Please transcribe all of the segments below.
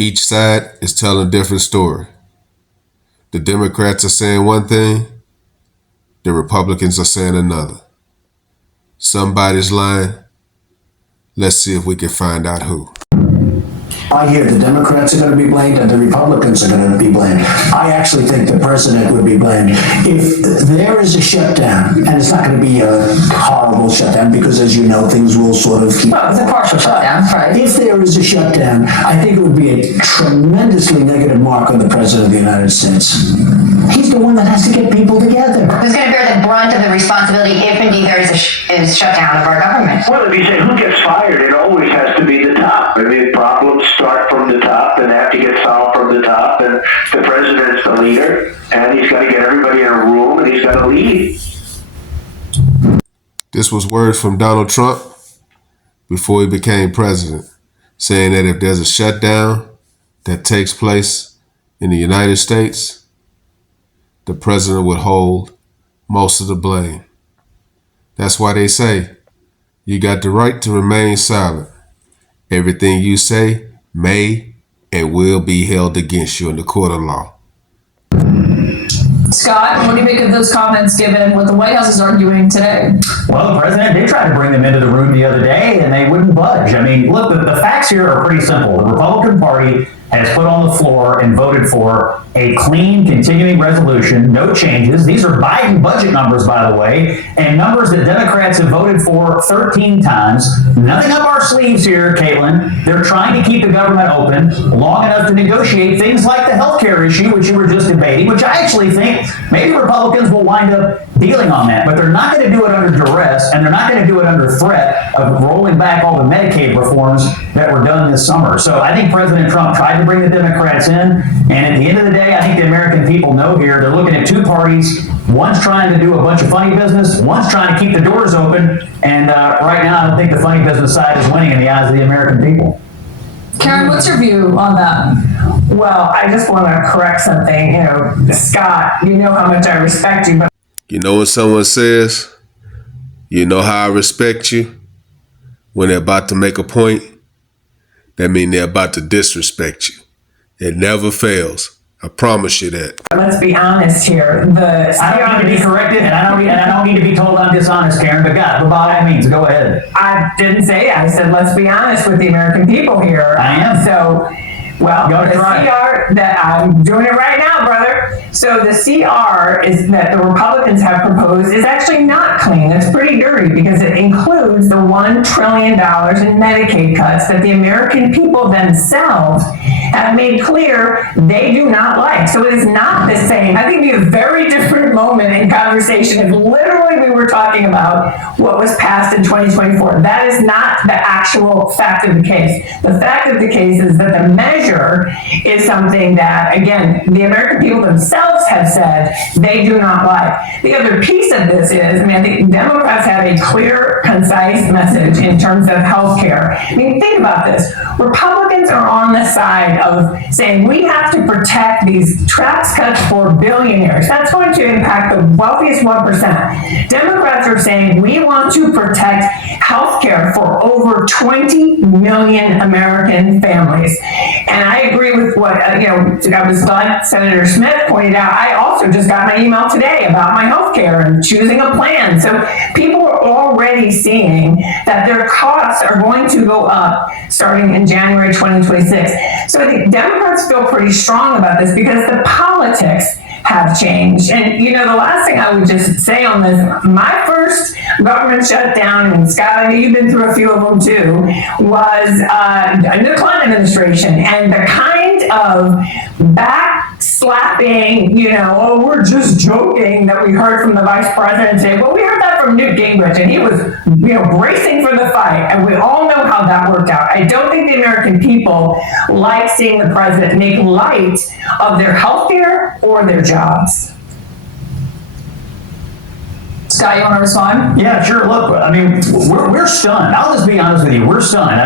Each side is telling a different story. The Democrats are saying one thing, the Republicans are saying another. Somebody's lying. Let's see if we can find out who. I hear the Democrats are going to be blamed and the Republicans are going to be blamed. I actually think the president would be blamed. If there is a shutdown, and it's not going to be a horrible shutdown because, as you know, things will sort of keep... Well, it's a partial shutdown, right? If there is a shutdown, I think it would be a tremendously negative mark on the president of the United States. He's the one that has to get people together. Who's going to bear the brunt of the responsibility if indeed there is a shutdown of our government? Well, if you say who gets fired, it always has to be the top. I mean, problems start from the top and have to get solved from the top. And the president's the leader, and he's got to get everybody in a room, and he's got to lead. This was words from Donald Trump before he became president, saying that if there's a shutdown that takes place in the United States, the president would hold most of the blame. That's why they say you got the right to remain silent. Everything you say may and will be held against you in the court of law. Scott, what do you make of those comments given what the White House is arguing today? Well, the president did try to bring them into the room the other day, and they wouldn't budge. I mean, look, the facts here are pretty simple. The Republican Party has put on the floor and voted for a clean, continuing resolution, no changes. These are Biden budget numbers, by the way, and numbers that Democrats have voted for 13 times. Nothing up our sleeves here, Caitlin. They're trying to keep the government open long enough to negotiate things like the healthcare issue, which you were just debating, which I actually think maybe Republicans will wind up dealing on that, but they're not going to do it under duress, and they're not going to do it under threat of rolling back all the Medicaid reforms that were done this summer. So I think President Trump tried to bring the Democrats in, and at the end of the day, I think the American people know here, they're looking at two parties. One's trying to do a bunch of funny business, one's trying to keep the doors open, and right now I don't think the funny business side is winning in the eyes of the American people. Karen, what's your view on that? Well, I just want to correct something. You know, Scott, you know how much I respect you, but You know when someone says, you know how I respect you? When they're about to make a point, that means they're about to disrespect you. It never fails. I promise you that. let's be honest here. I don't need to be corrected, and I don't need to be told I'm dishonest, Karen, but God, by all means, go ahead. I didn't say it. I said, let's be honest with the American people here. I am. So, well, the CR, that I'm doing it right now, brother. So the CR is that the Republicans have proposed is actually not clean. It's pretty dirty because it includes the $1 trillion in Medicaid cuts that the American people themselves have made clear they do not like. So it is not the same. I think it'd be a very different moment in conversation if literally we were talking about what was passed in 2024. That is not the actual fact of the case. The fact of the case is that the measure is something that, again, the American people themselves have said they do not like. The other piece of this is, I think Democrats have a clear, concise message in terms of health care. Think about this. Republicans are on the side of saying we have to protect these tax cuts for billionaires. That's going to impact the wealthiest 1%. Democrats are saying we want to protect health care for over 20 million American families. And I agree with what, I was glad Senator Smith pointed out. I also just got my email today about my health care and choosing a plan. So people are already seeing that their costs are going to go up starting in January 2026. So I think Democrats feel pretty strong about this because the politics have changed. And, the last thing I would just say on this, my first government shutdown, and Scott, I know you've been through a few of them too, was under the Clinton administration. And the kind of backslapping, oh, we're just joking that we heard from the vice president today. Well, we heard that from Newt Gingrich, and he was, bracing for the fight. And we all know how that worked out. I don't think the American people like seeing the president make light of their health care or their jobs. Scott, you want to respond? Yeah, sure. Look, we're stunned. I'll just be honest with you. We're stunned.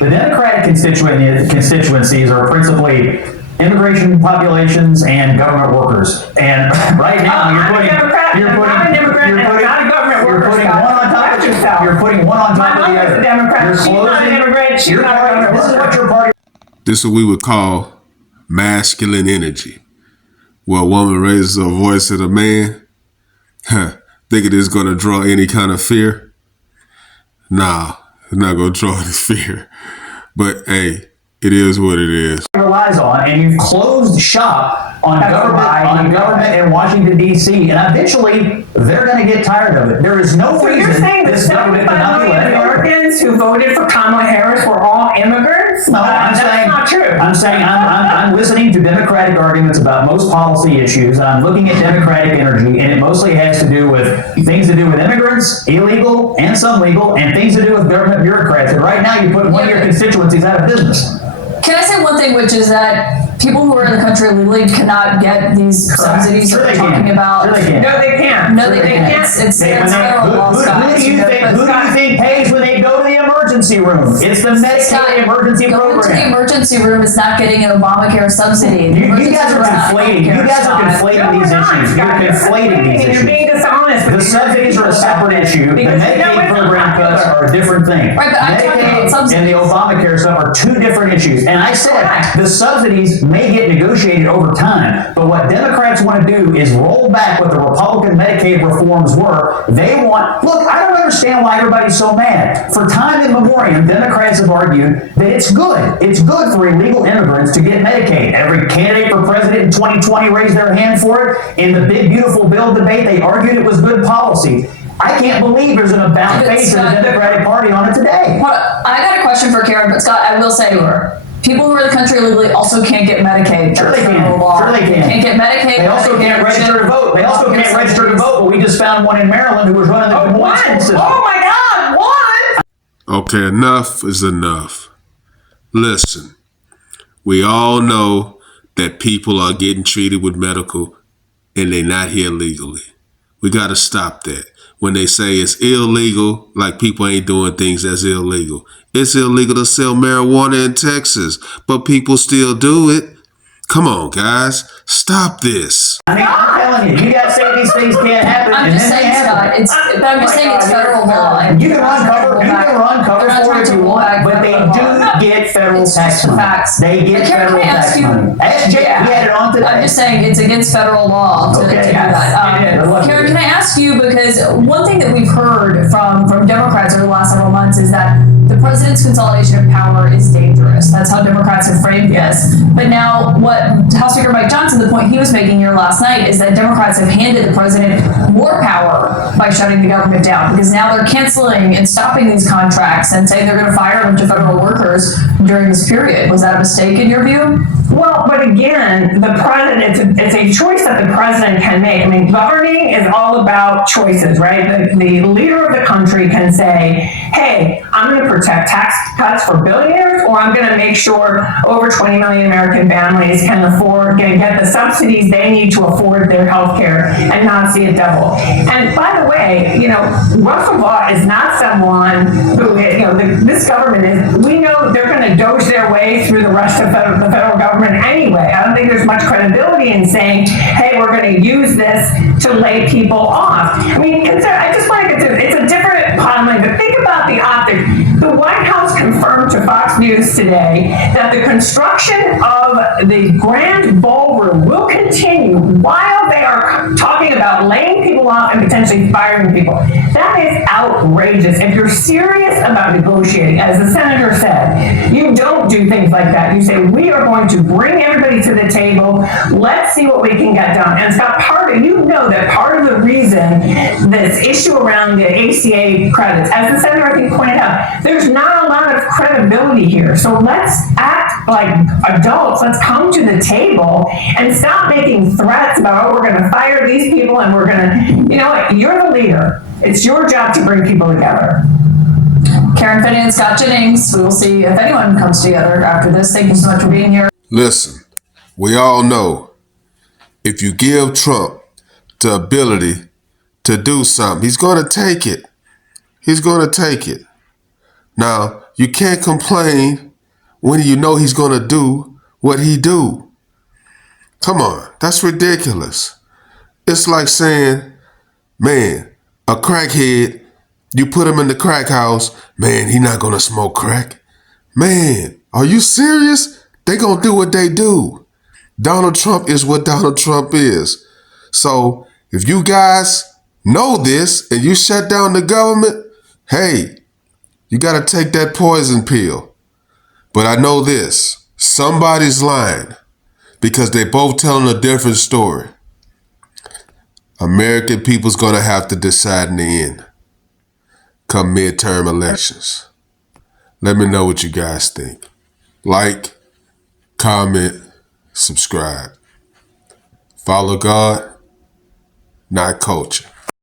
The Democratic constituencies are principally immigration populations and government workers. And right now, you're putting one on top of the other. My mother's a Democrat. She's not an immigrant. She's not a government worker. This is what your party This is what we would call masculine energy, where a woman raises her voice at a man, thinking it's going to draw any kind of fear. Nah, it's not going to draw any fear. But hey, it is what it is. Relies on, and you've closed shop on government in Washington, D.C., and eventually they're going to get tired of it. There is no So reason you're saying the this government 75 cannot be million left over. Americans who voted for Kamala Harris were all immigrants? No, I'm That's saying, not true. I'm listening to Democratic arguments about most policy issues. I'm looking at Democratic energy, and it mostly has to do with things to do with immigrants, illegal and some legal, and things to do with government bureaucrats. And right now, you're putting one of your constituencies out of business. Can I say one thing, which is that people who are in the country legally cannot get these subsidies Sure that they we're talking can. about? Sure they can. No, they can't. No, they can't. It's federal law, Scott. Who do you think pays when they go to the emergency room? It's the Medicaid emergency Going to the program. emergency room is not getting an Obamacare subsidy. The You emergency guys are room is not conflating. You healthcare, guys are Scott. conflating No, these we're not, issues. You're Scott. conflating these You're being issues. dishonest. The subsidies are a separate issue. The Because you know Medicaid it's program not cuts popular. are a different thing. Right, but I'm talking about Medicaid subsidies. and the Obamacare stuff are two different issues. And I said Correct. the subsidies may get negotiated over time, but what Democrats want to do is roll back what the Republican Medicaid reforms were. They want, look, I don't understand why everybody's so mad. For time immemorial, Democrats have argued that it's good. It's good for illegal immigrants to get Medicaid. Every candidate for president in 2020 raised their hand for it. In the big, beautiful bill debate, they argued it was good policy. I can't believe there's an about But face of the Scott, Democratic Party on it today. Hold on. I got a question for Karen, but Scott, I will say, people who are in the country legally also can't get Medicaid. Sure they That's can. federal law. Sure they can. They can't get Medicaid. They also Medicaid, can't register to vote. They also can't register to vote, but we just found one in Maryland who was running the Des Moines school system. Oh my God, one! Okay, enough is enough. Listen, we all know that people are getting treated with medical and they're not here legally. We got to stop that. When they say it's illegal, like people ain't doing things that's illegal. It's illegal to sell marijuana in Texas, but people still do it. Come on, guys. Stop this. I mean, I'm telling you, you guys say these things can't happen, I'm and just then they saying, happen. Scott, but I'm just saying it's federal law. and You can they're not run trying to cover, roll you back- can run cover they're not for trying it if to you roll want, back but they federal law. do get federal It's tax just the money. facts. They get But Karen, federal can I ask tax you- money. Ask Jake, we had it on today. I'm just saying it's against federal law to do Okay, that. yes, it is. Karen, can I ask you, because one thing that we've heard from Democrats over the last several months is that the president's consolidation of power is dangerous. That's how Democrats have framed this. But now what House Speaker Mike Johnson, the point he was making here last night, is that Democrats have handed the president more power by shutting the government down, because now they're canceling and stopping these contracts and saying they're going to fire a bunch of federal workers during this period. Was that a mistake in your view? Well, but again, the president, it's a choice that the president can make. I mean, governing is all about choices, right? The leader of the country can say, hey, I'm going to protect tax cuts for billionaires, or I'm going to make sure over 20 million American families can get the subsidies they need to afford their health care and not see it double. And by the way, Russell Vought is not someone who, this government is, we know they're going to doge their way through the rest of the federal government anyway. I don't think there's much credibility in saying, hey, we're going to use this to lay people off. I mean, I just want to get to, it's a different bottom line, but think about the optics. The White House confirmed to Fox News today that the construction of the Grand Ballroom will continue while they are talking about laying people off and potentially firing people. That is outrageous. If you're serious about negotiating, as the senator said, you don't do things like that. You say, we are going to bring everybody to the table. Let's see what we can get done. And Scott, part of the reason this issue around the ACA credits, as the senator I think pointed out, there's not a lot of credibility here. So let's act like adults. Let's come to the table and stop making threats about, oh, we're going to fire these people and we're going to, what, you're the leader. It's your job to bring people together. Karen Finney and Scott Jennings. We will see if anyone comes together after this. Thank you so much for being here. Listen, we all know if you give Trump the ability to do something, he's going to take it. He's going to take it. Now, you can't complain when you know he's going to do what he do. Come on, that's ridiculous. It's like saying, man, a crackhead, you put him in the crack house, man, he's not going to smoke crack. Man, are you serious? They gonna do what they do. Donald Trump is what Donald Trump is. So if you guys know this and you shut down the government, hey, you gotta take that poison pill. But I know this, somebody's lying because they both telling a different story. American people's gonna have to decide in the end, come midterm elections. Let me know what you guys think. Like, comment, subscribe. Follow God, not culture.